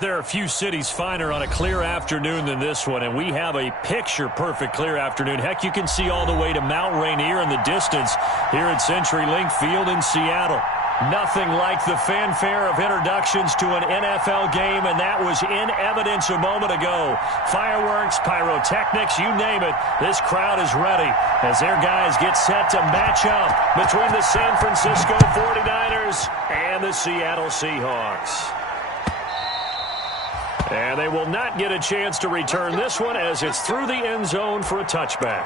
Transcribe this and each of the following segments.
There are a few cities finer on a clear afternoon than this one, and we have a picture-perfect clear afternoon. Heck, you can see all the way to Mount Rainier in the distance here at CenturyLink Field in Seattle. Nothing like the fanfare of introductions to an NFL game, and that was in evidence a moment ago. Fireworks, pyrotechnics, you name it, this crowd is ready as their guys get set to match up between the San Francisco 49ers and the Seattle Seahawks. And they will not get a chance to return this one as it's through the end zone for a touchback.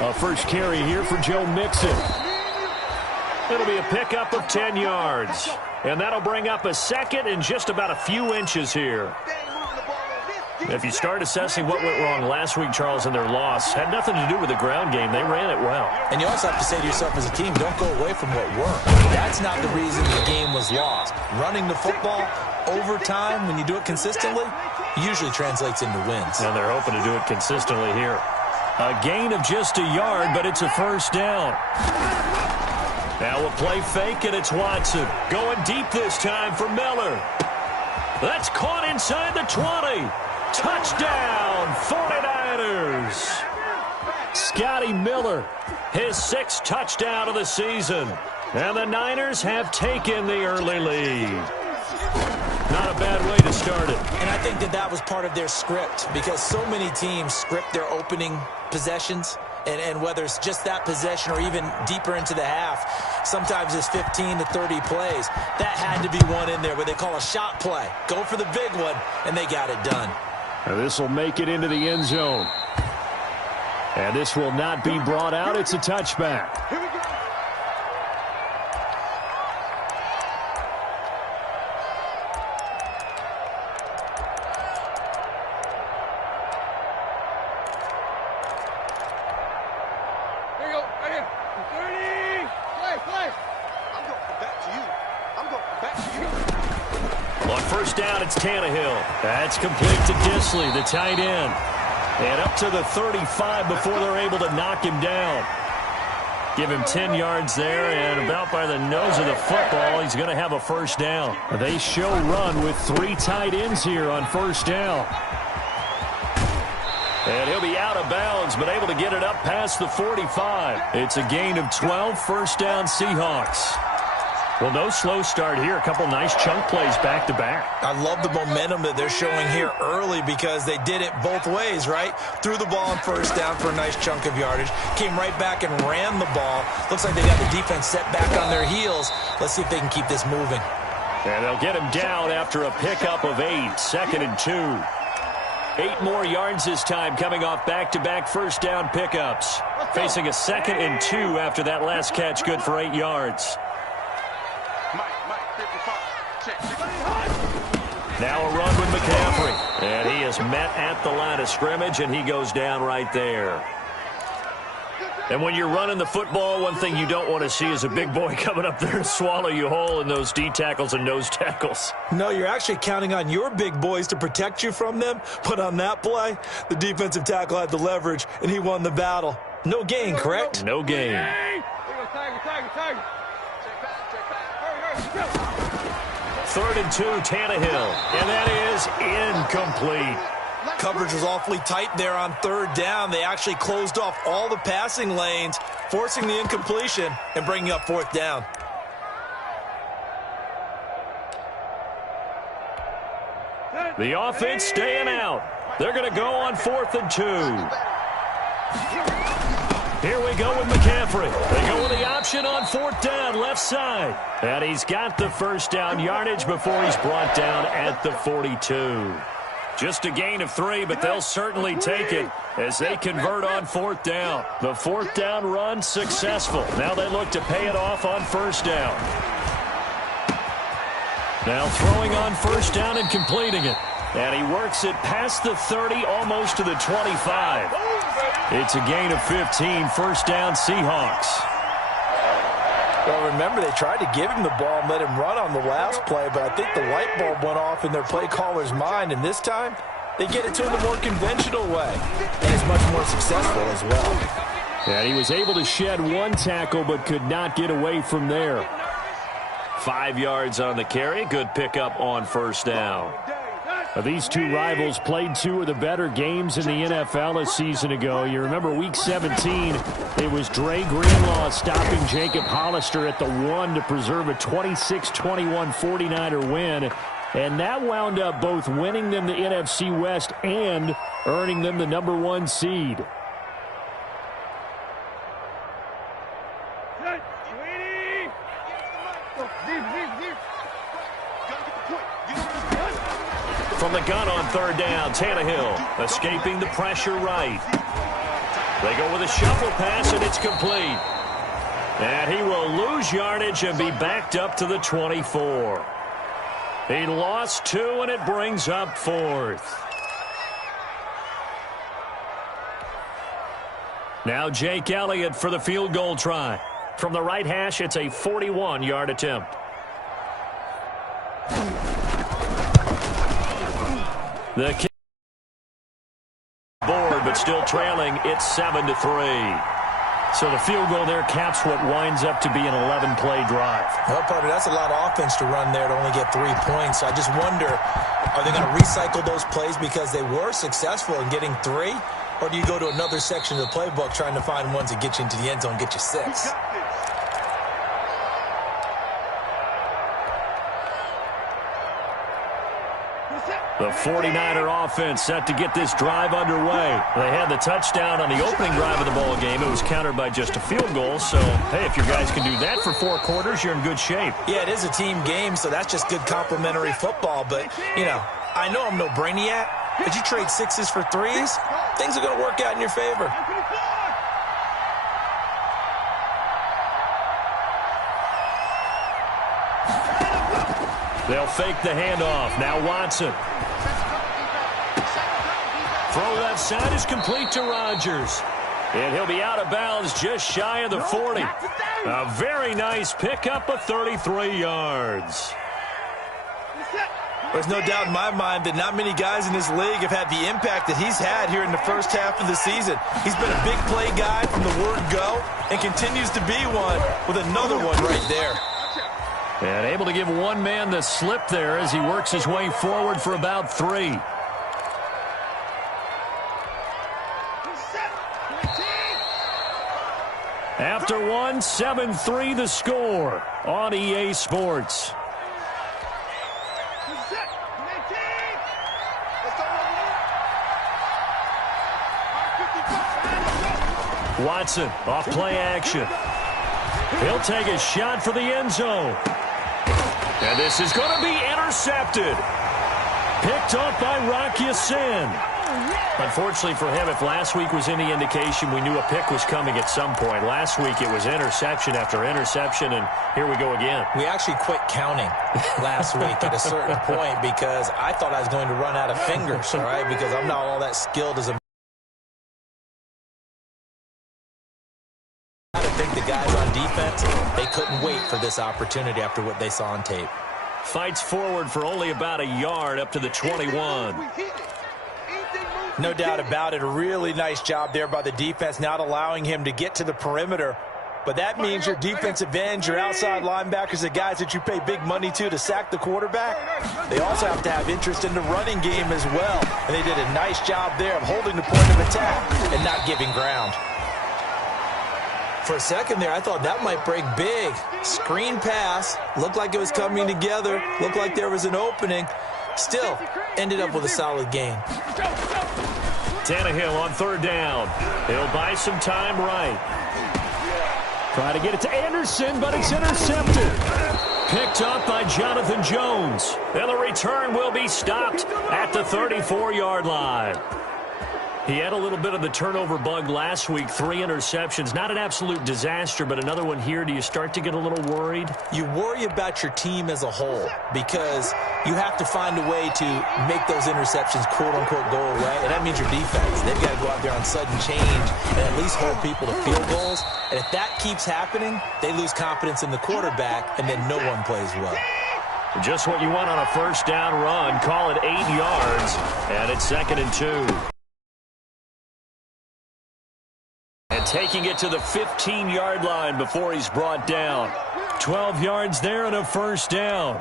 A first carry here for Joe Mixon. It'll be a pickup of 10 yards. And that'll bring up a second and just about a few inches here. If you start assessing what went wrong last week, Charles, in their loss, had nothing to do with the ground game. They ran it well. And you also have to say to yourself as a team, don't go away from what worked. That's not the reason the game was lost. Running the football over time, when you do it consistently, usually translates into wins. And they're hoping to do it consistently here. A gain of just a yard, but it's a first down. Now a play fake, and it's Watson. Going deep this time for Miller. That's caught inside the 20. Touchdown, 49ers. Scotty Miller, his 6th touchdown of the season. And the Niners have taken the early lead. Not a bad way to start it. And I think that was part of their script, because so many teams script their opening possessions. And whether it's just that possession or even deeper into the half, sometimes it's 15 to 30 plays. That had to be one in there where they call a shot play. Go for the big one, and they got it done. This will make it into the end zone. And this will not be brought out. It's a touchback. Tannehill. That's complete to Disley, the tight end. And up to the 35 before they're able to knock him down. Give him 10 yards there, and about by the nose of the football, he's going to have a first down. They show run with 3 tight ends here on first down. And he'll be out of bounds, but able to get it up past the 45. It's a gain of 12, first down Seahawks. Well, no slow start here. A couple nice chunk plays back-to-back. I love the momentum that they're showing here early because they did it both ways, right? Threw the ball on first down for a nice chunk of yardage. Came right back and ran the ball. Looks like they got the defense set back on their heels. Let's see if they can keep this moving. And they'll get him down after a pickup of 8, second and 2. 8 more yards this time coming off back-to-back first down pickups. Facing a second and 2 after that last catch, good for 8 yards. Now a run with McCaffrey. And he is met at the line of scrimmage, and he goes down right there. And when you're running the football, one thing you don't want to see is a big boy coming up there and swallow you whole in those D tackles and nose tackles. No, you're actually counting on your big boys to protect you from them. But on that play, the defensive tackle had the leverage, and he won the battle. No gain, correct? No gain. Third and 2, Tannehill. And that is incomplete. Coverage was awfully tight there on third down. They actually closed off all the passing lanes, forcing the incompletion and bringing up fourth down. The offense staying out. They're going to go on 4th and 2. Here we go with McCaffrey. They go with the option on 4th down, left side. And he's got the first down yardage before he's brought down at the 42. Just a gain of 3, but they'll certainly take it as they convert on 4th down. The 4th down run successful. Now they look to pay it off on first down. Now throwing on first down and completing it. And he works it past the 30, almost to the 25. It's a gain of 15, first down Seahawks. Well, remember, they tried to give him the ball and let him run on the last play, but I think the light bulb went off in their play caller's mind, and this time they get it to him the more conventional way, and it's much more successful as well. And he was able to shed one tackle but could not get away from there. 5 yards on the carry. Good pickup on first down. These two rivals played two of the better games in the NFL a season ago. You remember Week 17, it was Dre Greenlaw stopping Jacob Hollister at the 1 to preserve a 26-21 49er win. And that wound up both winning them the NFC West and earning them the #1 seed. From the gun on third down, Tannehill escaping the pressure right. They go with a shuffle pass, and it's complete. And he will lose yardage and be backed up to the 24. He lost 2, and it brings up 4th. Now Jake Elliott for the field goal try. From the right hash, it's a 41-yard attempt. The kick board, but still trailing. It's 7-3. So the field goal there caps what winds up to be an 11-play drive. Well, partner, that's a lot of offense to run there to only get 3 points. I just wonder, are they going to recycle those plays because they were successful in getting 3? Or do you go to another section of the playbook trying to find ones that get you into the end zone and get you 6? The 49er offense set to get this drive underway. They had the touchdown on the opening drive of the ball game. It was countered by just a field goal. So, hey, if your guys can do that for 4 quarters, you're in good shape. Yeah, it is a team game, so that's just good complimentary football. But, you know, I know I'm no brainiac, but you trade 6s for 3s, things are going to work out in your favor. They'll fake the handoff. Now Watson. Throw left side is complete to Rodgers. And he'll be out of bounds just shy of the 40. A very nice pickup of 33 yards. There's no doubt in my mind that not many guys in this league have had the impact that he's had here in the first half of the season. He's been a big play guy from the word go and continues to be one with another one right there. And able to give one man the slip there as he works his way forward for about 3. After 1, 7-3 the score on EA Sports. Watson off play action. He'll take a shot for the end zone. And this is going to be intercepted. Picked up by Rocky Sin. Unfortunately for him, if last week was any indication, we knew a pick was coming at some point. Last week it was interception after interception, and here we go again. We actually quit counting last week at a certain point because I thought I was going to run out of fingers, all right, because I'm not all that skilled as a I think the guys on defense, they couldn't wait for this opportunity after what they saw on tape. Fights forward for only about a yard up to the 21. No doubt about it. A really nice job there by the defense, not allowing him to get to the perimeter. But that means your defensive ends, your outside linebackers, the guys that you pay big money to sack the quarterback, they also have to have interest in the running game as well. And they did a nice job there of holding the point of attack and not giving ground. For a second there, I thought that might break big. Screen pass, looked like it was coming together, looked like there was an opening. Still, ended up with a solid gain. Tannehill on third down. He'll buy some time right. Try to get it to Anderson, but it's intercepted. Picked up by Jonathan Jones. And the return will be stopped at the 34-yard line. He had a little bit of the turnover bug last week, 3 interceptions. Not an absolute disaster, but another one here. Do you start to get a little worried? You worry about your team as a whole because you have to find a way to make those interceptions, quote-unquote, go away, and that means your defense. They've got to go out there on sudden change and at least hold people to field goals. And if that keeps happening, they lose confidence in the quarterback, and then no one plays well. Just what you want on a first down run. Call it 8 yards, and it's 2nd and 2. And taking it to the 15-yard line before he's brought down. 12 yards there and a first down.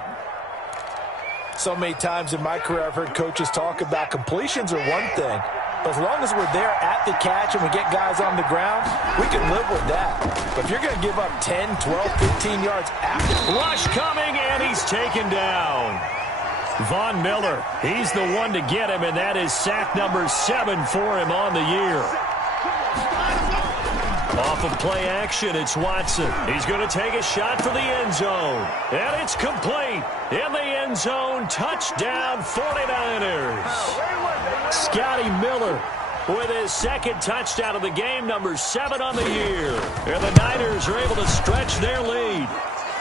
So many times in my career I've heard coaches talk about completions are one thing, but as long as we're there at the catch and we get guys on the ground, we can live with that. But if you're going to give up 10, 12, 15 yards after. Rush coming, and he's taken down. Von Miller, he's the one to get him, and that is sack number 7 for him on the year. Off of play action, it's Watson. He's going to take a shot for the end zone. And it's complete. In the end zone, touchdown 49ers. Scotty Miller with his 2nd touchdown of the game, number 7 on the year. And the Niners are able to stretch their lead.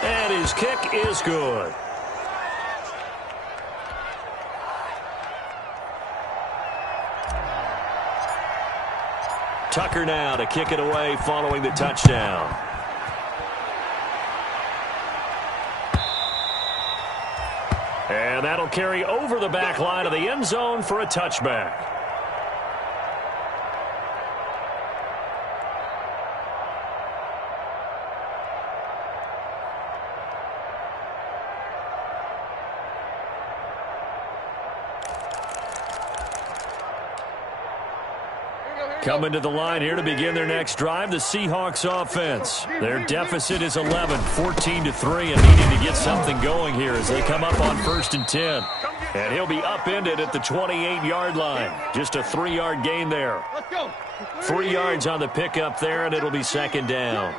And his kick is good. Tucker now to kick it away following the touchdown. And that'll carry over the back line of the end zone for a touchback. Coming to the line here to begin their next drive, the Seahawks offense. Their deficit is 11, 14-3, and needing to get something going here as they come up on 1st and 10. And he'll be upended at the 28-yard line. Just a 3-yard gain there. 3 yards on the pickup there, and it'll be 2nd down.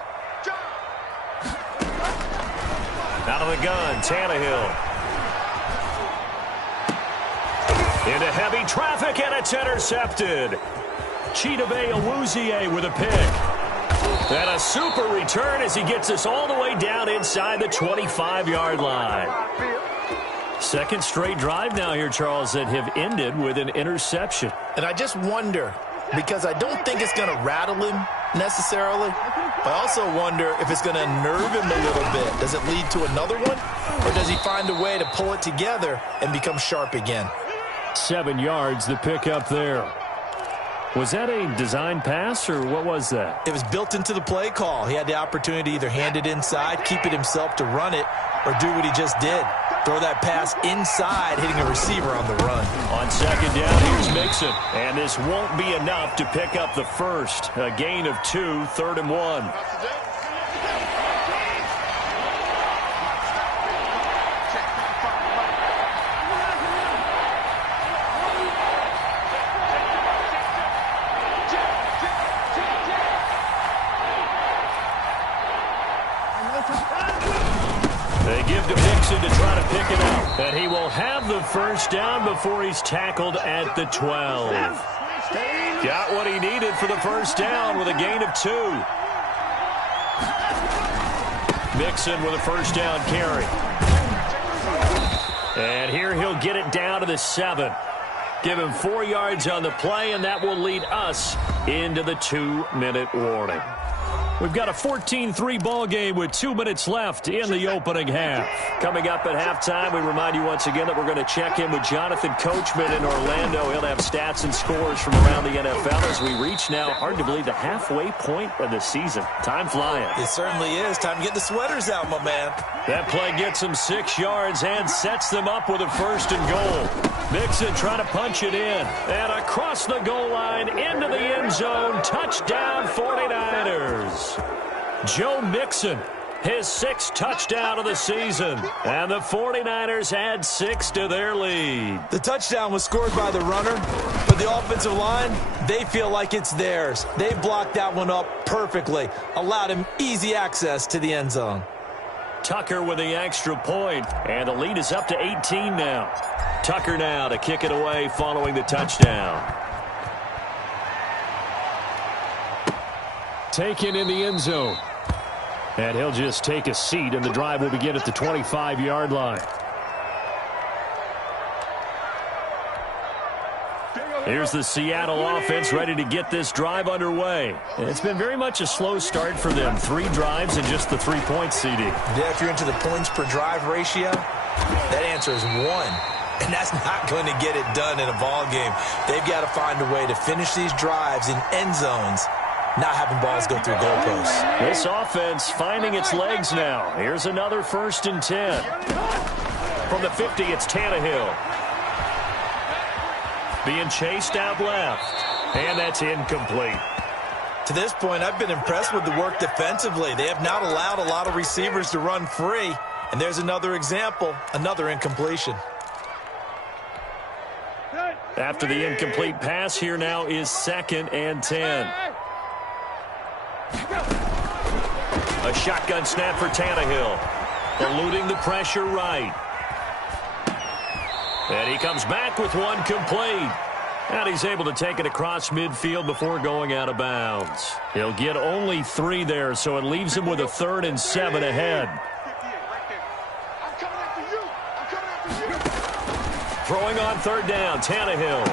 Out of the gun, Tannehill. Into heavy traffic, and it's intercepted. Chidobe Awuzie with a pick. And a super return as he gets us all the way down inside the 25-yard line. 2nd straight drive now here, Charles, that have ended with an interception. And I just wonder, because I don't think it's going to rattle him necessarily, but I also wonder if it's going to nerve him a little bit. Does it lead to another one? Or does he find a way to pull it together and become sharp again? 7 yards, the pickup there. Was that a design pass, or what was that? It was built into the play call. He had the opportunity to either hand it inside, keep it himself to run it, or do what he just did. Throw that pass inside, hitting a receiver on the run. On 2nd down, here's Mixon. And this won't be enough to pick up the first. A gain of 2, 3rd and 1. They give to Mixon to try to pick it up. And he will have the first down before he's tackled at the 12. Got what he needed for the first down with a gain of 2. Mixon with a first down carry. And here he'll get it down to the 7. Give him 4 yards on the play, and that will lead us into the 2-minute warning. We've got a 14-3 ball game with 2 minutes left in the opening half. Coming up at halftime, we remind you once again that we're going to check in with Jonathan Coachman in Orlando. He'll have stats and scores from around the NFL as we reach now, hard to believe, the halfway point of the season. Time flying. It certainly is. Time to get the sweaters out, my man. That play gets them 6 yards and sets them up with a 1st and goal. Mixon trying to punch it in. And across the goal line into the end zone. Touchdown 49ers. Joe Mixon, his 6th touchdown of the season. And the 49ers add 6 to their lead. The touchdown was scored by the runner, but the offensive line, they feel like it's theirs. They blocked that one up perfectly, allowed him easy access to the end zone. Tucker with the extra point, and the lead is up to 18 now. Tucker now to kick it away following the touchdown. taken in the end zone. And he'll just take a seat, and the drive will begin at the 25-yard line. Here's the Seattle offense ready to get this drive underway. It's been very much a slow start for them. 3 drives and just the 3 points, CD. Yeah, if you're into the points per drive ratio, that answer is 1. And that's not going to get it done in a ball game. They've got to find a way to finish these drives in end zones, not having balls go through goalposts. This offense finding its legs now. Here's another 1st and 10. From the 50, it's Tannehill. Being chased out left. And that's incomplete. To this point, I've been impressed with the work defensively. They have not allowed a lot of receivers to run free. And there's another example, another incompletion. After the incomplete pass, here now is 2nd and 10. A shotgun snap for Tannehill. Eluding the pressure right. And he comes back with one complete. And he's able to take it across midfield before going out of bounds. He'll get only 3 there, so it leaves him with a 3rd and 7 ahead. Throwing on 3rd down, Tannehill.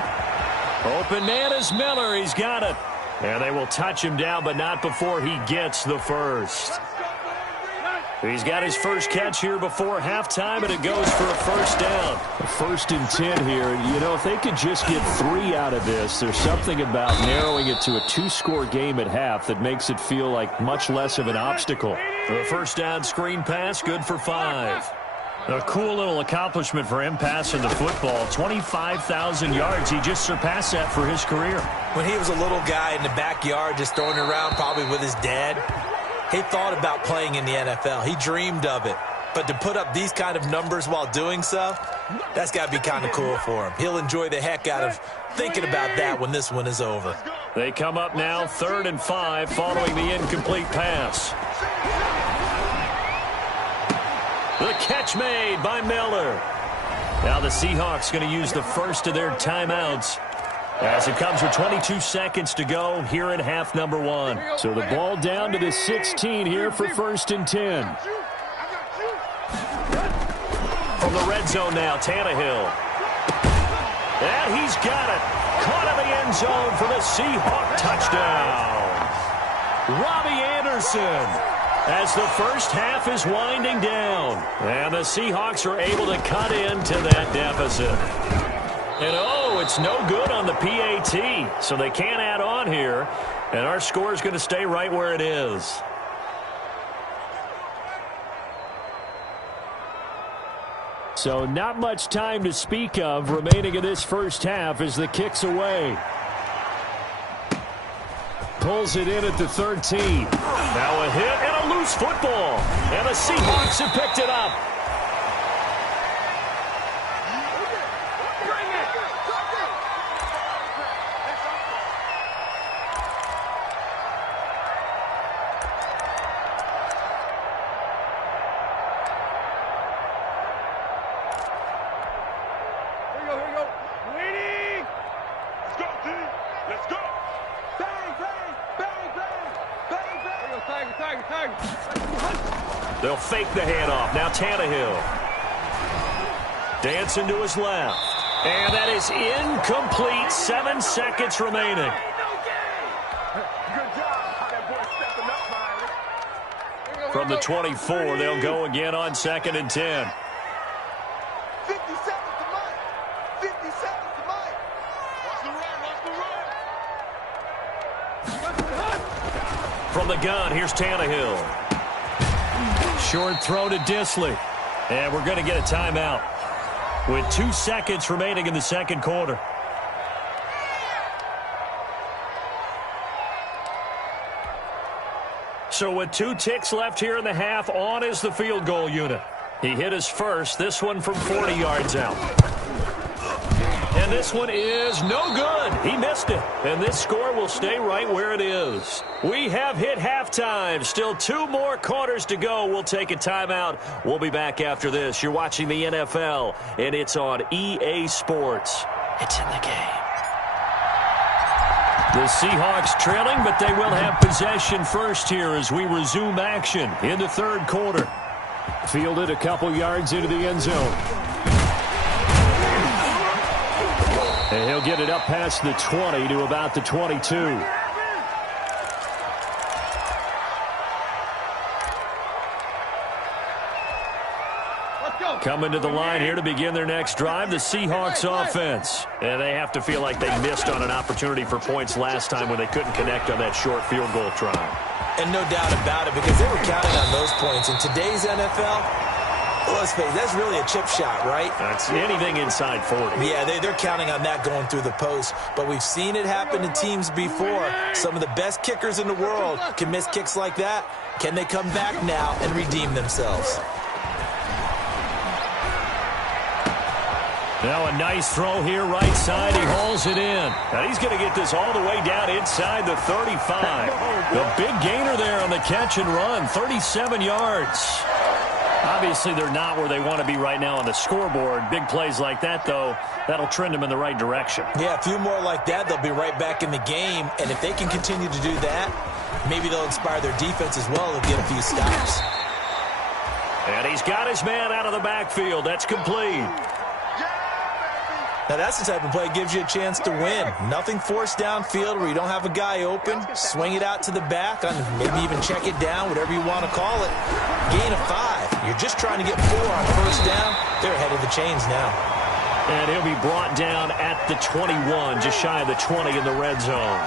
Open man is Miller. He's got it. And they will touch him down, but not before he gets the first. He's got his first catch here before halftime, and it goes for a 1st down. 1st and 10 here. You know, if they could just get 3 out of this, there's something about narrowing it to a 2-score game at half that makes it feel like much less of an obstacle. The 1st down screen pass, good for 5. A cool little accomplishment for him passing the football. 25,000 yards. He just surpassed that for his career. When he was a little guy in the backyard just throwing it around probably with his dad, he thought about playing in the NFL. He dreamed of it. But to put up these kind of numbers while doing so, that's got to be kind of cool for him. He'll enjoy the heck out of thinking about that when this one is over. They come up now 3rd and 5 following the incomplete pass. The catch made by Miller. Now the Seahawks going to use the first of their timeouts as it comes with 22 seconds to go here in half number 1. So the ball down to the 16 here for 1st and 10. From the red zone now, Tannehill. And he's got it. Caught in the end zone for the Seahawk touchdown. Robbie Anderson. As the first half is winding down. And the Seahawks are able to cut into that deficit. And oh, it's no good on the PAT. So they can't add on here. And our score is going to stay right where it is. So not much time to speak of remaining in this first half as the kick's away. Pulls it in at the 13. Now a hit and a loose football. And the Seahawks have picked it up. Here we go. Waiting. Let's go, team. Let's go. Bang, bang, bang, bang, bang, bang. Tiger. They'll fake the handoff. Now Tannehill. Dancing to his left. And that is incomplete. 7 seconds remaining. From the 24, they'll go again on 2nd and 10. 50 seconds to Mike. 50 seconds to Mike. Watch the run, watch the run. From the gun, here's Tannehill. Short throw to Disley. And we're going to get a timeout with 2 seconds remaining in the second quarter. So with 2 ticks left here in the half, on is the field goal unit. He hit his first, this one from 40 yards out. And this one is no good. He missed it. And this score will stay right where it is. We have hit halftime. Still 2 more quarters to go. We'll take a timeout. We'll be back after this. You're watching the NFL, and it's on EA Sports. It's in the game. The Seahawks trailing, but they will have possession first here as we resume action in the third quarter. Fielded a couple yards into the end zone. And he'll get it up past the 20 to about the 22. Coming to the line here to begin their next drive, the Seahawks offense. And they have to feel like they missed on an opportunity for points last time when they couldn't connect on that short field goal try. And no doubt about it, because they were counting on those points. In today's NFL, let's face it, that's really a chip shot, right? That's anything inside 40. Yeah, they're counting on that going through the post. But we've seen it happen to teams before. Some of the best kickers in the world can miss kicks like that. Can they come back now and redeem themselves? Now a nice throw here, right side. He hauls it in. Now he's going to get this all the way down inside the 35. The big gainer there on the catch and run, 37 yards. Obviously, they're not where they want to be right now on the scoreboard. Big plays like that, though, that'll trend them in the right direction. Yeah, a few more like that, they'll be right back in the game. And if they can continue to do that, maybe they'll inspire their defense as well. They'll get a few stops. And he's got his man out of the backfield. That's complete. Now, that's the type of play that gives you a chance to win. Nothing forced downfield where you don't have a guy open. Swing it out to the back, maybe even check it down, whatever you want to call it. Gain of 5. You're just trying to get 4 on first down. They're ahead of the chains now. And he'll be brought down at the 21, just shy of the 20 in the red zone.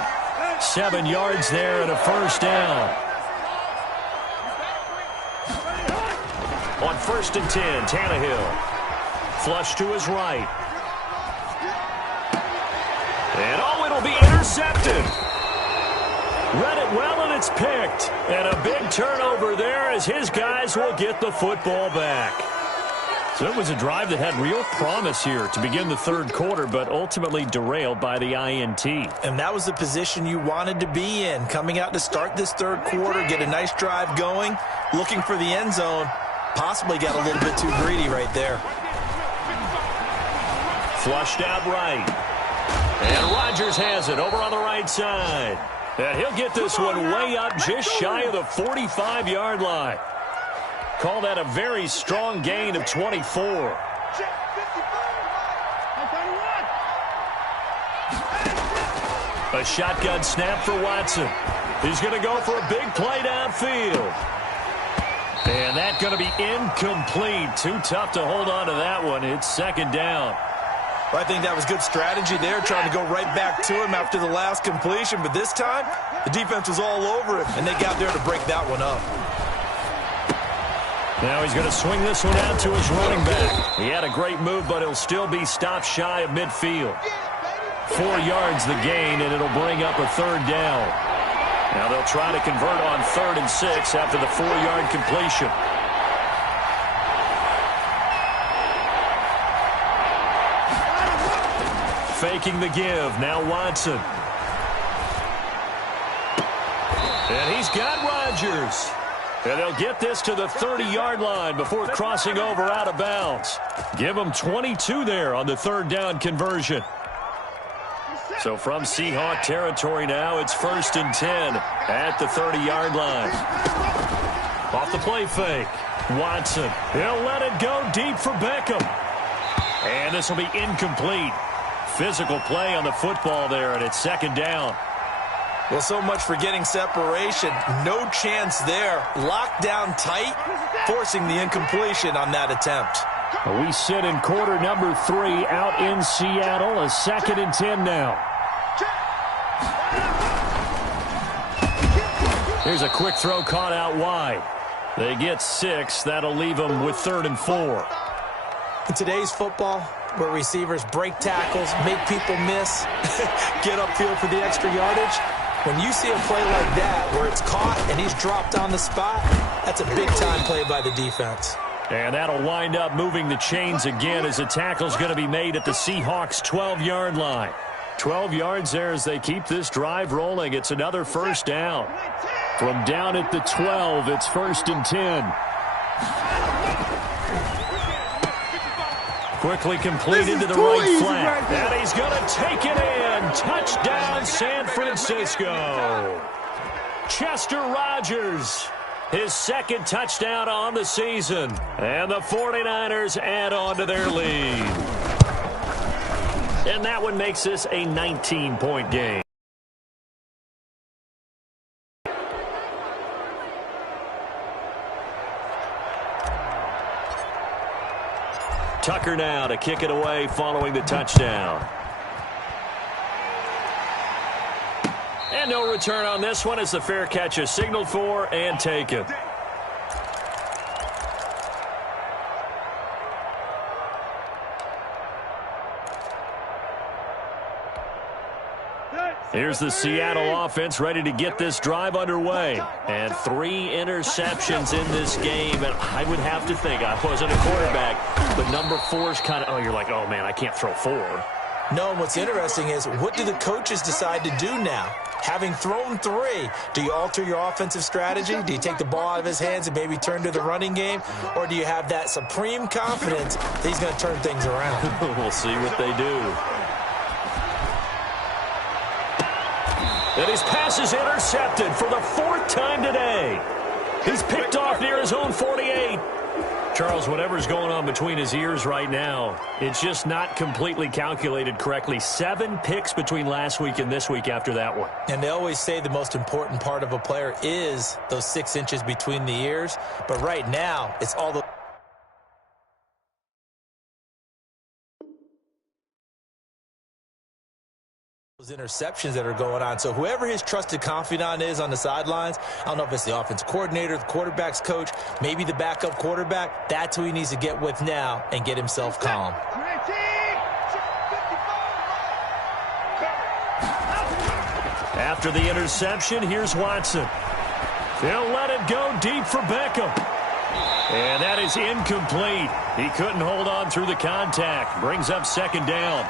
7 yards there and a first down. On 1st and 10, Tannehill. Flush to his right. And it'll be intercepted. Read it well, and it's picked. And a big turnover there as his guys will get the football back. So it was a drive that had real promise here to begin the third quarter, but ultimately derailed by the INT. And that was the position you wanted to be in. Coming out to start this third quarter, get a nice drive going, looking for the end zone. Possibly got a little bit too greedy right there. Flushed out right. And Rodgers has it over on the right side. And he'll get this one way up just shy of the 45-yard line. Call that a very strong gain of 24. A shotgun snap for Watson. He's going to go for a big play downfield. And that's going to be incomplete. Too tough to hold on to that one. It's second down. Well, I think that was good strategy there, trying to go right back to him after the last completion. But this time, the defense was all over him, and they got there to break that one up. Now he's going to swing this one out to his running back. He had a great move, but he'll still be stopped shy of midfield. 4 yards the gain, and it'll bring up a third down. Now they'll try to convert on 3rd and 6 after the 4-yard completion. Faking the give. Now Watson. And he's got Rodgers. And they'll get this to the 30-yard line before crossing over out of bounds. Give them 22 there on the third down conversion. So from Seahawk territory now, it's 1st and 10 at the 30-yard line. Off the play fake. Watson. He'll let it go deep for Beckham. And this will be incomplete. Physical play on the football there, and it's second down. Well, so much for getting separation. No chance there. Locked down tight, forcing the incompletion on that attempt. We sit in quarter number 3 out in Seattle. A 2nd and 10 now. Here's a quick throw caught out wide. They get 6. That'll leave them with 3rd and 4. In today's football, where receivers break tackles, make people miss, get upfield for the extra yardage, when you see a play like that where it's caught and he's dropped on the spot, that's a big-time play by the defense. And that'll wind up moving the chains again as the tackle's going to be made at the Seahawks' 12-yard line. 12 yards there as they keep this drive rolling. It's another first down. From down at the 12, it's 1st and 10. Quickly completed to the right flat. And he's going to take it in. Touchdown, San Francisco. Chester Rogers, his second touchdown on the season. And the 49ers add on to their lead. And that one makes this a 19-point game. Tucker now to kick it away following the touchdown. And no return on this one as the fair catch is signaled for and taken. Here's the Seattle offense ready to get this drive underway. And 3 interceptions in this game. And I would have to think, I wasn't a quarterback, but number 4 is kind of, oh, you're like, oh, man, I can't throw 4. No, and what's interesting is, what do the coaches decide to do now? Having thrown 3, do you alter your offensive strategy? Do you take the ball out of his hands and maybe turn to the running game? Or do you have that supreme confidence that he's going to turn things around? We'll see what they do. And his pass is intercepted for the 4th time today. He's picked off near his own 48. Charles, whatever's going on between his ears right now, it's just not completely calculated correctly. 7 picks between last week and this week after that one. And they always say the most important part of a player is those 6 inches between the ears. But right now, it's all the interceptions that are going on. So whoever his trusted confidant is on the sidelines, I don't know if it's the offensive coordinator, the quarterback's coach, maybe the backup quarterback, that's who he needs to get with now and get himself calm. After the interception, here's Watson. They'll let it go deep for Beckham. And that is incomplete. He couldn't hold on through the contact. Brings up 2nd down.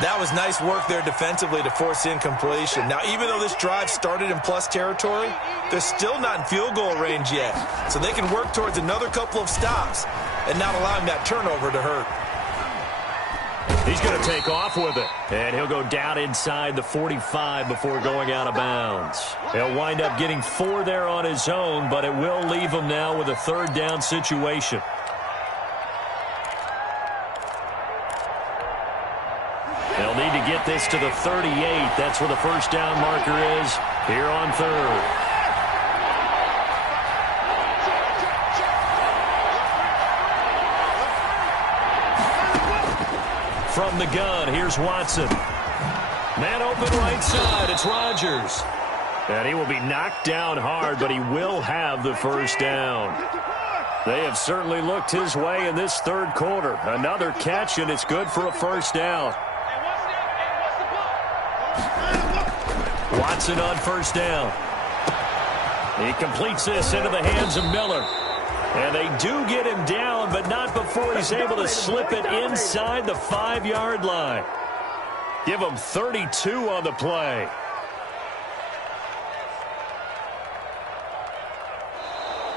That was nice work there defensively to force incompletion. Now, even though this drive started in plus territory, they're still not in field goal range yet. So they can work towards another couple of stops and not allowing that turnover to hurt. He's going to take off with it. And he'll go down inside the 45 before going out of bounds. He'll wind up getting 4 there on his own, but it will leave him now with a 3rd down situation. They'll need to get this to the 38. That's where the 1st down marker is here on 3rd. From the gun, here's Watson. Man open right side, it's Rogers. And he will be knocked down hard, but he will have the 1st down. They have certainly looked his way in this 3rd quarter. Another catch, and it's good for a 1st down. Watson on 1st down. He completes this into the hands of Miller. And they do get him down, but not before he's able to slip it inside the 5-yard line. Give him 32 on the play.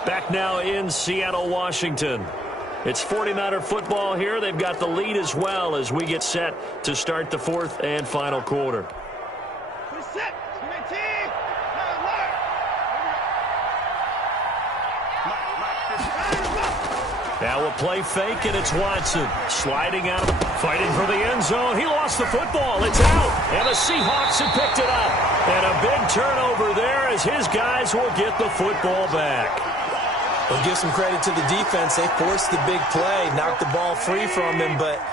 Back now in Seattle, Washington. It's 49er football here. They've got the lead as well as we get set to start the 4th and final quarter. Now a play fake, and it's Watson. Sliding out, fighting for the end zone. He lost the football. It's out. And the Seahawks have picked it up. And a big turnover there as his guys will get the football back. We'll give some credit to the defense. They forced the big play, knocked the ball free from him, but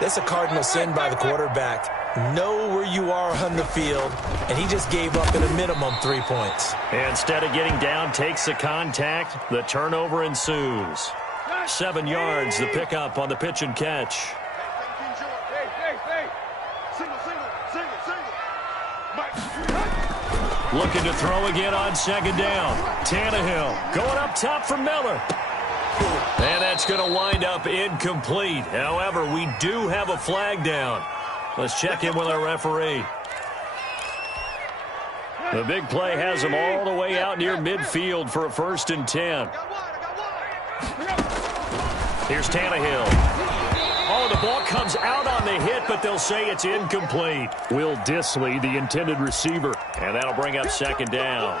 that's a cardinal sin by the quarterback. Know where you are on the field, and he just gave up at a minimum 3 points. Instead of getting down, takes the contact. The turnover ensues. 7 yards, the pickup on the pitch and catch. Looking to throw again on 2nd down. Tannehill going up top for Miller. And that's going to wind up incomplete. However, we do have a flag down. Let's check in with our referee. The big play has him all the way out near midfield for a 1st and 10. Here's Tannehill. Oh, The ball comes out on the hit, but they'll say it's incomplete. Will Dissly, the intended receiver, and that'll bring up second down.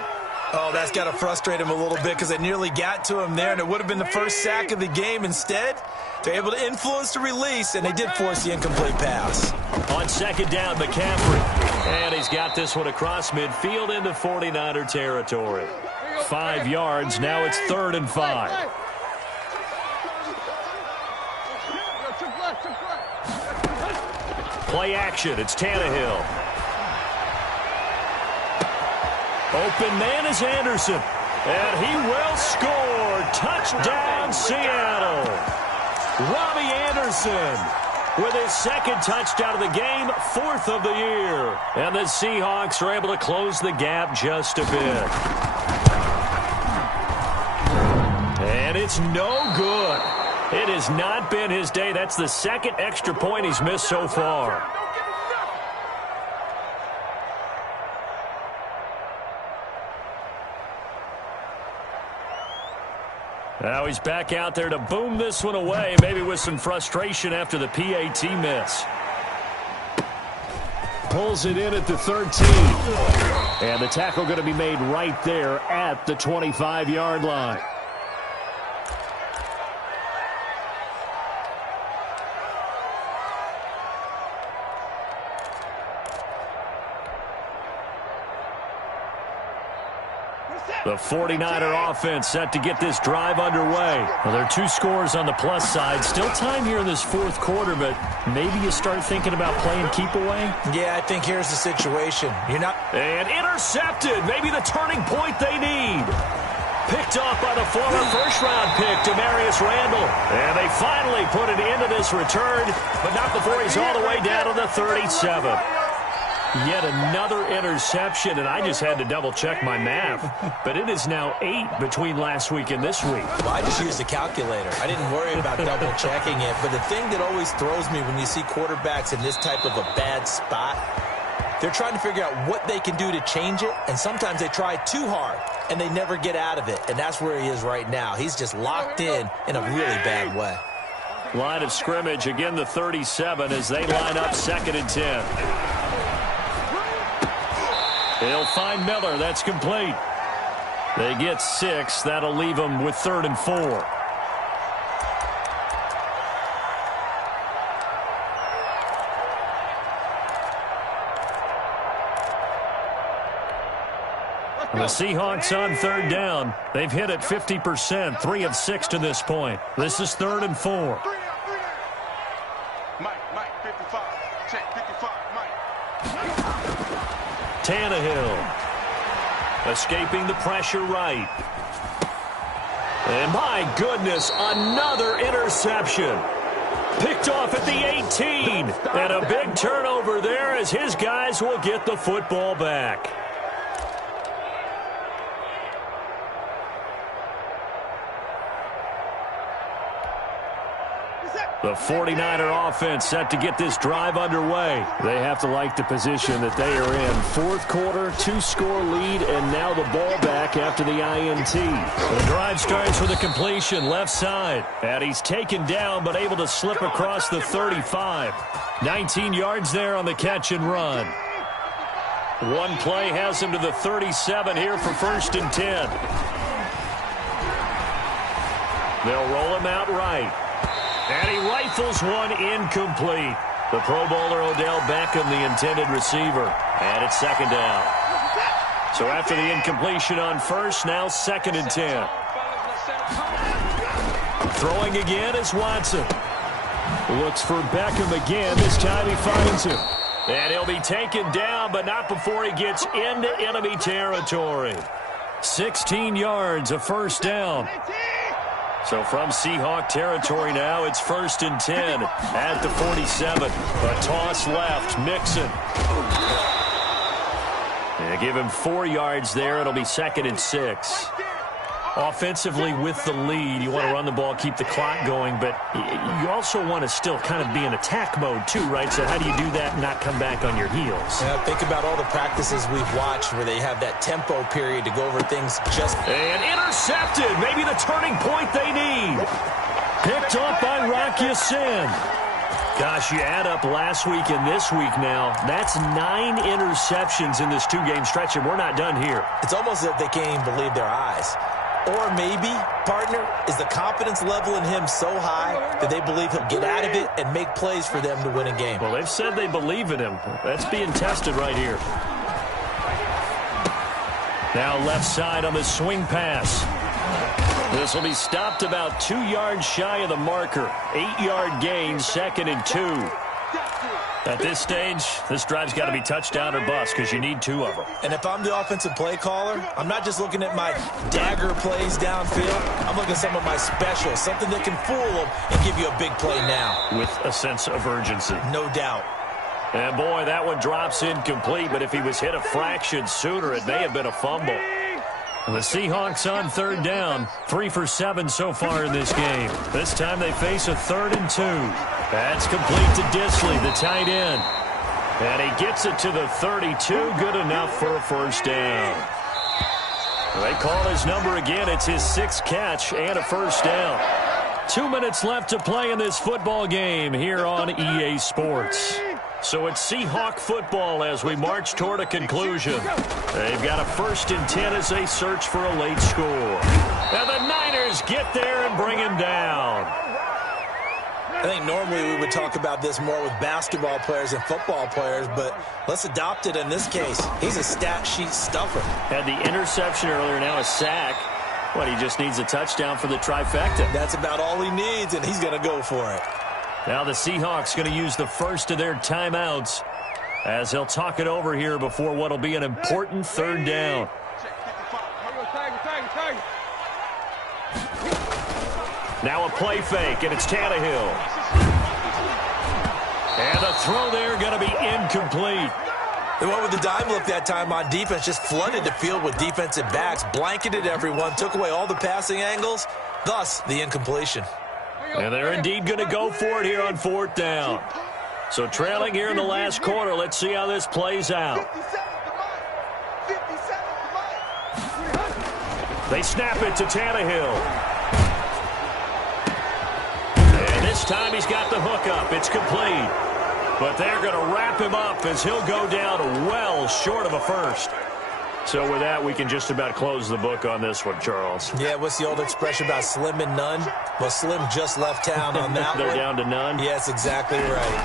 Oh, that's got to frustrate him a little bit because they nearly got to him there, and it would have been the first sack of the game. Instead, they're able to influence the release, and they did force the incomplete pass. On second down, McCaffrey. And he's got this one across midfield into 49er territory. 5 yards. Now it's 3rd and 5. Play action. It's Tannehill. Open man is Anderson. And he will score. Touchdown, Seattle. Robbie Anderson with his second touchdown of the game, 4th of the year. And the Seahawks are able to close the gap just a bit. And it's no good. It has not been his day. That's the second extra point he's missed so far. Now he's back out there to boom this one away, maybe with some frustration after the PAT miss. Pulls it in at the 13. And the tackle going to be made right there at the 25-yard line. The 49er offense set to get this drive underway. Well, there are 2 scores on the plus side. Still time here in this 4th quarter, but maybe you start thinking about playing keep away? Yeah, I think here's the situation. And intercepted. Maybe the turning point they need. Picked off by the former first-round pick, Demarius Randall. And they finally put an end to this return, but not before he's all the way down to the 37. Yet another interception, and I just had to double-check my math. But it is now 8 between last week and this week. Well, I just used a calculator. I didn't worry about double-checking it. But the thing that always throws me when you see quarterbacks in this type of a bad spot, they're trying to figure out what they can do to change it, and sometimes they try too hard, and they never get out of it. And that's where he is right now. He's just locked in a really bad way. Line of scrimmage, again the 37 as they line up 2nd and 10. They'll find Miller. That's complete. They get 6. That'll leave them with 3rd and 4. The Seahawks on 3rd down. They've hit it 50%, 3 of 6 to this point. This is 3rd and 4. Mike, 55. Check 55, Mike. Tannehill escaping the pressure right. And my goodness, another interception. Picked off at the 18. And a big turnover there as his guys will get the football back. The 49er offense set to get this drive underway. They have to like the position that they are in. 4th quarter, 2-score lead, and now the ball back after the INT. The drive starts with a completion left side. And he's taken down but able to slip across the 35. 19 yards there on the catch and run. One play has him to the 37 here for 1st and 10. They'll roll him out right. And he rifles one incomplete. The Pro Bowler Odell Beckham, the intended receiver. And it's 2nd down. So after the incompletion on 1st, now 2nd and 10. Throwing again is Watson. Looks for Beckham again. This time he finds him. And he'll be taken down, but not before he gets into enemy territory. 16 yards, a 1st down. So from Seahawk territory now, it's 1st and 10 at the 47. A toss left, Mixon. And give him 4 yards there. It'll be 2nd and 6. Offensively with the lead, you want to run the ball, keep the clock going, but you also want to still kind of be in attack mode too, right? So how do you do that and not come back on your heels? Yeah, think about all the practices we've watched where they have that tempo period to go over things just... And intercepted. Maybe the turning point they need. Picked off by Rock Ya-Sin. Gosh, you add up last week and this week now, that's 9 interceptions in this 2-game stretch, and we're not done here. It's almost as if they can't even believe their eyes. Or maybe, partner, is the confidence level in him so high that they believe he'll get out of it and make plays for them to win a game. Well, they've said they believe in him. That's being tested right here. Now left side on the swing pass. This will be stopped about 2 yards shy of the marker. 8-yard gain, 2nd and 2. At this stage, this drive's got to be touchdown or bust because you need 2 of them. And if I'm the offensive play caller, I'm not just looking at my dagger plays downfield. I'm looking at some of my specials, something that can fool them and give you a big play now. With a sense of urgency. No doubt. And boy, that one drops incomplete, but if he was hit a fraction sooner, it may have been a fumble. The Seahawks on 3rd down, 3 for 7 so far in this game. This time they face a 3rd and 2. That's complete to Disley, the tight end. And he gets it to the 32, good enough for a 1st down. They call his number again. It's his 6th catch and a 1st down. 2 minutes left to play in this football game here on EA Sports. So it's Seahawk football as we march toward a conclusion. They've got a 1st and 10 as they search for a late score. And the Niners get there and bring him down. I think normally we would talk about this more with basketball players and football players, but let's adopt it in this case. He's a stat sheet stuffer. Had the interception earlier, now a sack. What, he just needs a touchdown for the trifecta. That's about all he needs, and he's going to go for it. Now the Seahawks going to use the first of their timeouts as they'll talk it over here before what will be an important 3rd down. Now a play fake, and it's Tannehill. And the throw there going to be incomplete. They went with the dime look that time on defense, just flooded the field with defensive backs, blanketed everyone, took away all the passing angles, thus the incompletion. And they're indeed going to go for it here on 4th down. So trailing here in the last quarter, let's see how this plays out. They snap it to Tannehill. And this time he's got the hook up. It's complete. But they're going to wrap him up as he'll go down well short of a 1st. So with that, we can just about close the book on this one, Charles. Yeah, what's the old expression about slim and none? Well, Slim just left town on that They're one. down to none? Yes, exactly right.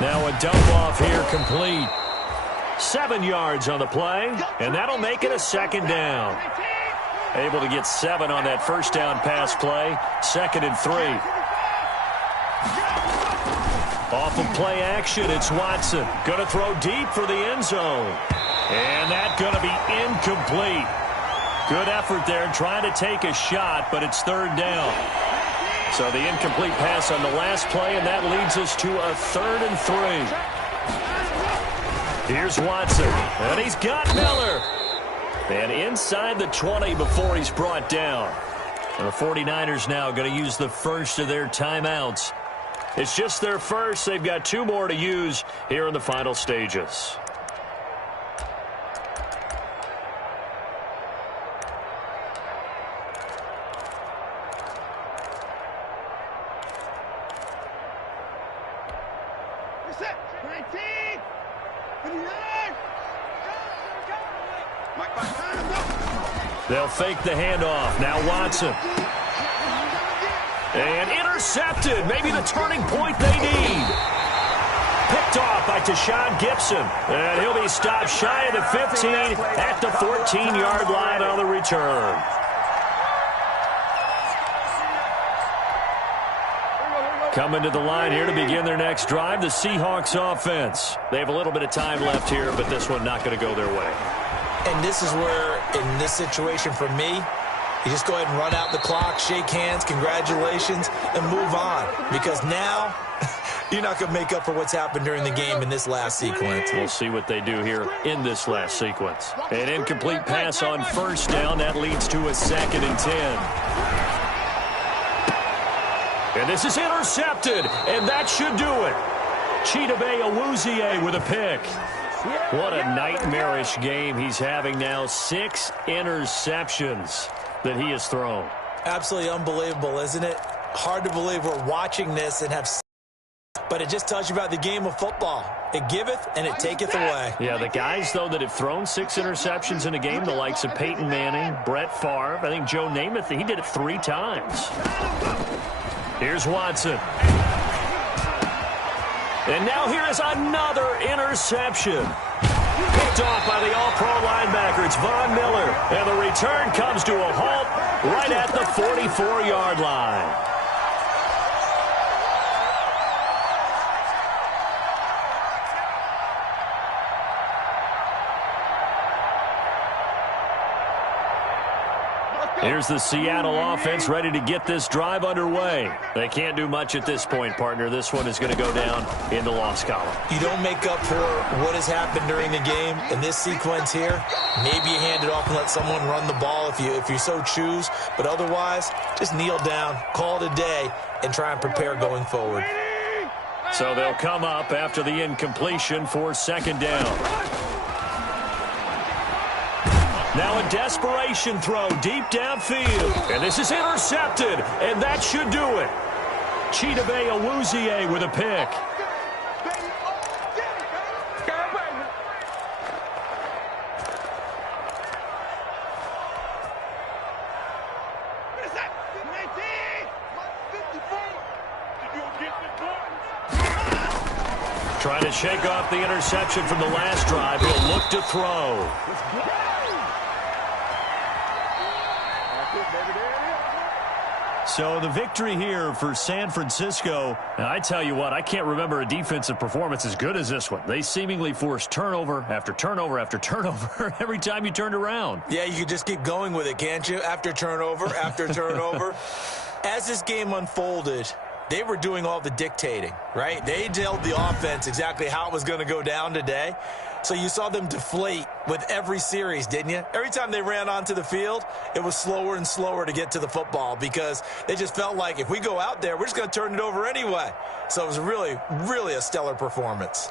Now a dump off here complete. 7 yards on the play, and that'll make it a 2nd down. Able to get 7 on that 1st down pass play. 2nd and 3. Off of play action, it's Watson. Going to throw deep for the end zone. And that's going to be incomplete. Good effort there trying to take a shot, but it's 3rd down. So the incomplete pass on the last play, and that leads us to a 3rd and 3. Here's Watson, and he's got Miller. And inside the 20 before he's brought down. And the 49ers now going to use the first of their timeouts. It's just their first. They've got 2 more to use here in the final stages. They'll fake the handoff. Now Watson. And intercepted. Maybe the turning point they need. Picked off by Tashawn Gibson. And he'll be stopped shy of the 15 at the 14-yard line on the return. Coming to the line here to begin their next drive, the Seahawks offense. They have a little bit of time left here, but this one not going to go their way. And this is where, in this situation for me, you just go ahead and run out the clock, shake hands, congratulations, and move on. Because now, you're not going to make up for what's happened during the game in this last sequence. We'll see what they do here in this last sequence. An incomplete pass on first down. That leads to a 2nd and 10. And this is intercepted, and that should do it. Chidobe Awuzie with a pick. What a nightmarish game he's having now. 6 interceptions that he has thrown. Absolutely unbelievable, isn't it? Hard to believe we're watching this and have, but it just tells you about the game of football. It giveth and it taketh away. Yeah, the guys, though, that have thrown 6 interceptions in a game, the likes of Peyton Manning, Brett Favre, I think Joe Namath, he did it 3 times. Here's Watson. And now here is another interception. Picked off by the all-pro linebacker. It's Von Miller. And the return comes to a halt right at the 44-yard line. Here's the Seattle offense ready to get this drive underway. They can't do much at this point, partner. This one is going to go down in the loss column. You don't make up for what has happened during the game in this sequence here. Maybe you hand it off and let someone run the ball if you so choose. But otherwise, just kneel down, call it a day, and try and prepare going forward. So they'll come up after the incompletion for 2nd down. Now a desperation throw deep downfield. And this is intercepted, and that should do it. Chidobe Awuzie with a pick. Trying to shake off the interception from the last drive. He'll look to throw. So the victory here for San Francisco. And I tell you what, I can't remember a defensive performance as good as this one. They seemingly forced turnover after turnover after turnover every time you turned around. Yeah, you could just keep going with it, can't you? After turnover, after turnover. As this game unfolded, they were doing all the dictating, right? They told the offense exactly how it was going to go down today. So you saw them deflate with every series, didn't you? Every time they ran onto the field, it was slower and slower to get to the football because they just felt like if we go out there, we're just going to turn it over anyway. So it was really, really a stellar performance.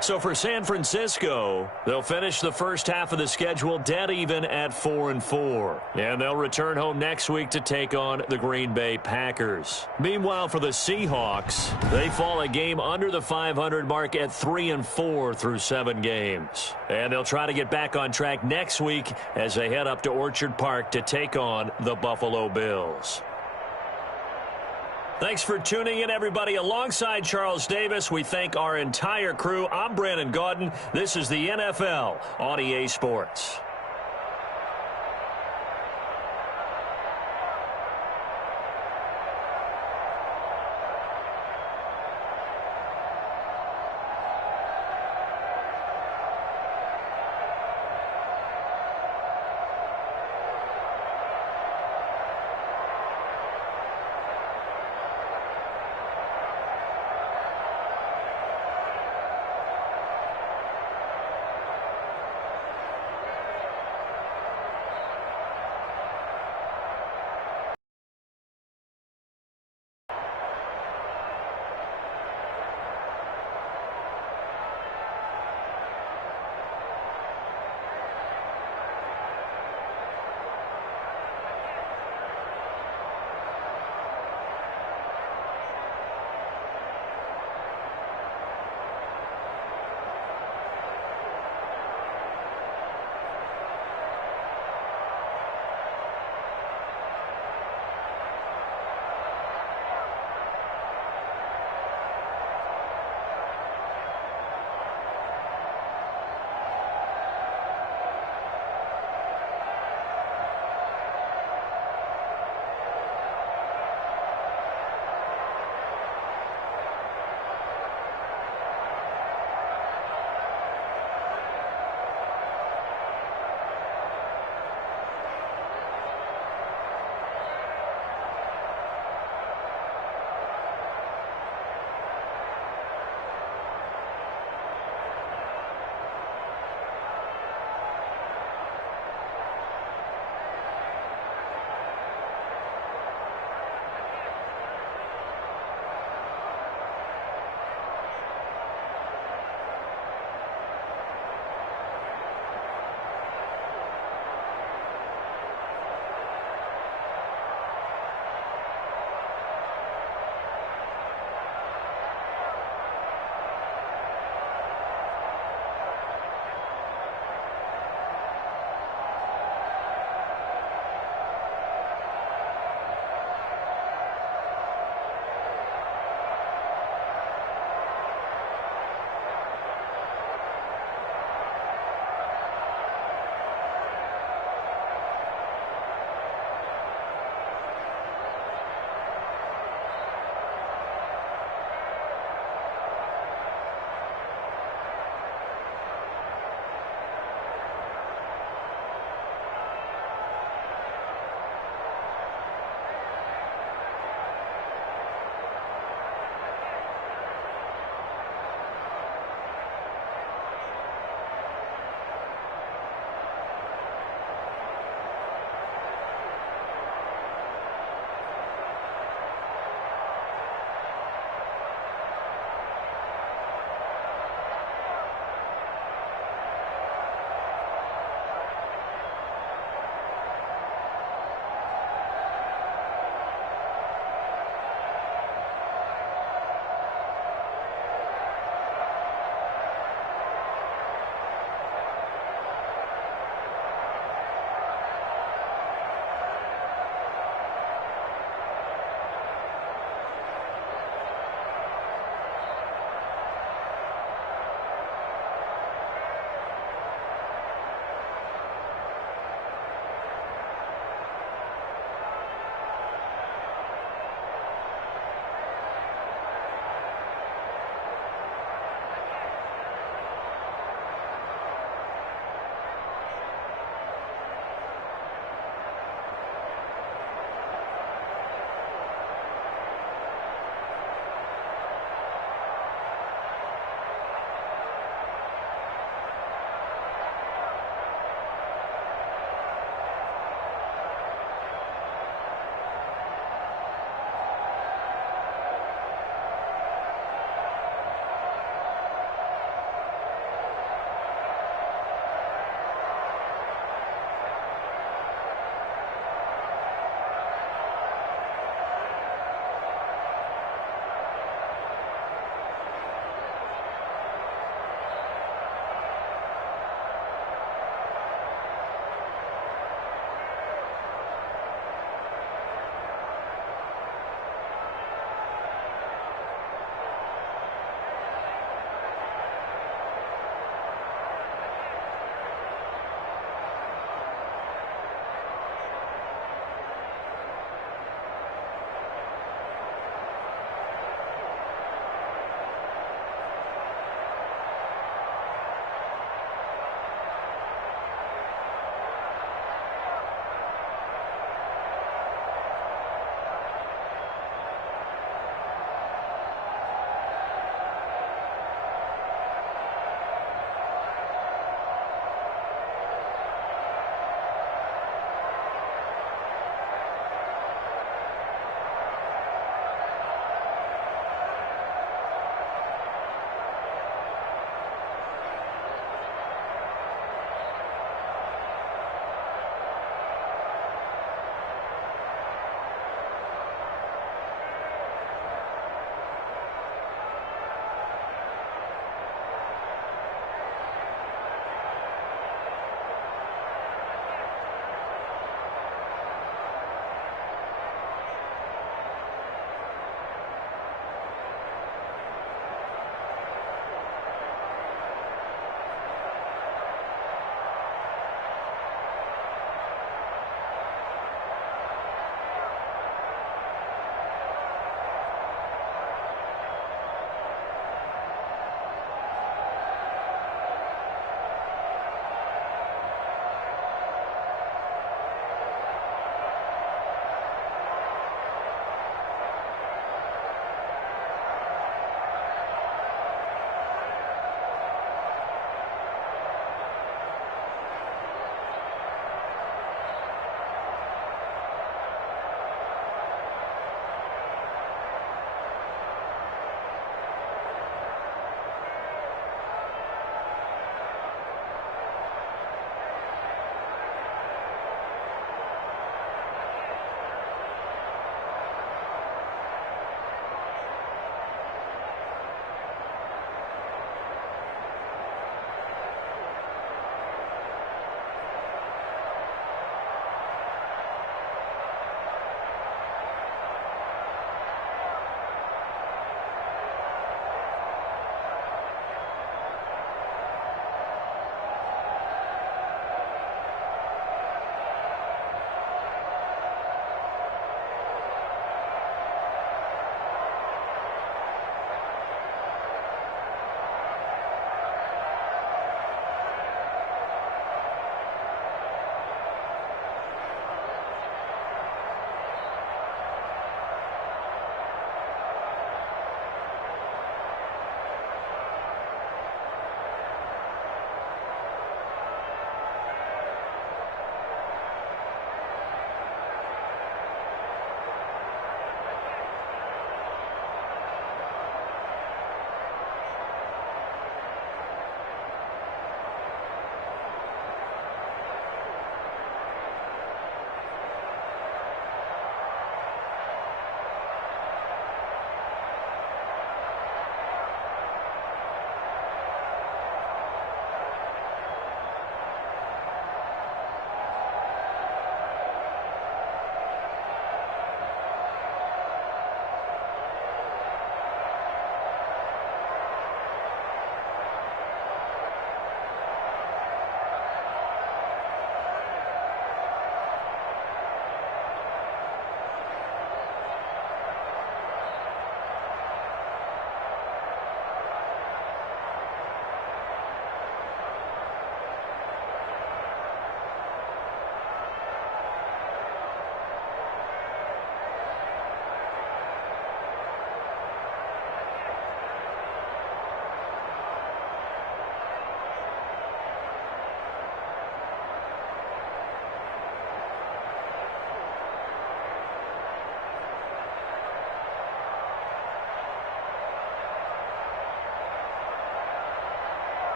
So for San Francisco, they'll finish the first half of the schedule dead even at 4-4. And they'll return home next week to take on the Green Bay Packers. Meanwhile, for the Seahawks, they fall a game under the 500 mark at 3-4 through 7 games. And they'll try to get back on track next week as they head up to Orchard Park to take on the Buffalo Bills. Thanks for tuning in, everybody. Alongside Charles Davis, we thank our entire crew. I'm Brandon Gaudin. This is the NFL on EA Sports.